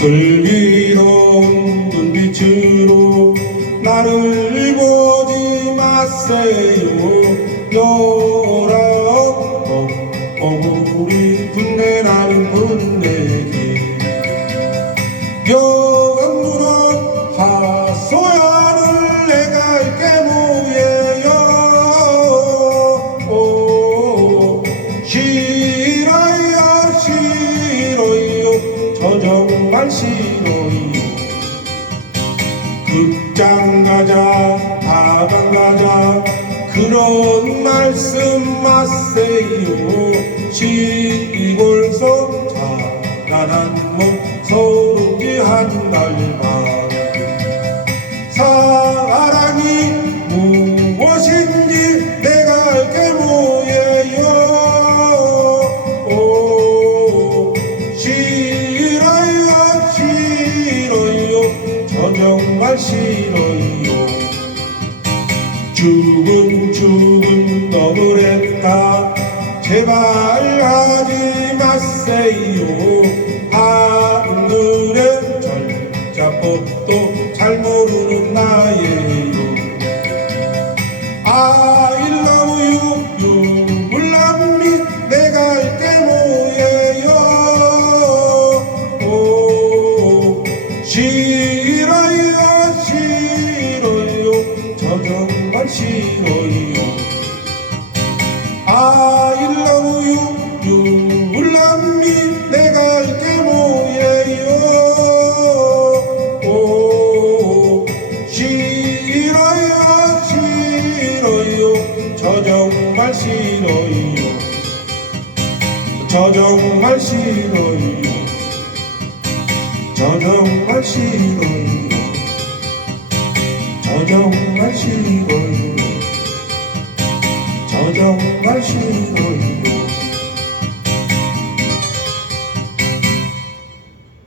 슬기로운 눈빛으로 나를 보지 마세요. 여러 억울이 분내 나는 분내기 영문은 하소연을 내가 오, 싫어요 싫어요 저정 말 싫어요 극장 가자 다방 가자 그런 말씀 마세요. 시골서 자라난 몸 정말 싫어요. 죽은 죽은 너무랬다. 제발 하지 마세요. 한글의 절자법도 잘 모르는 나예요. I love me 내가 알게 뭐예요? 오, 싫 you will love me 내가 알게 뭐예요. 오, 싫어요 싫어요. 저 정말 싫어요. 저 정말 싫어요. 저 정말 싫어요. 저 정말 싫어요 저 정말 싫어요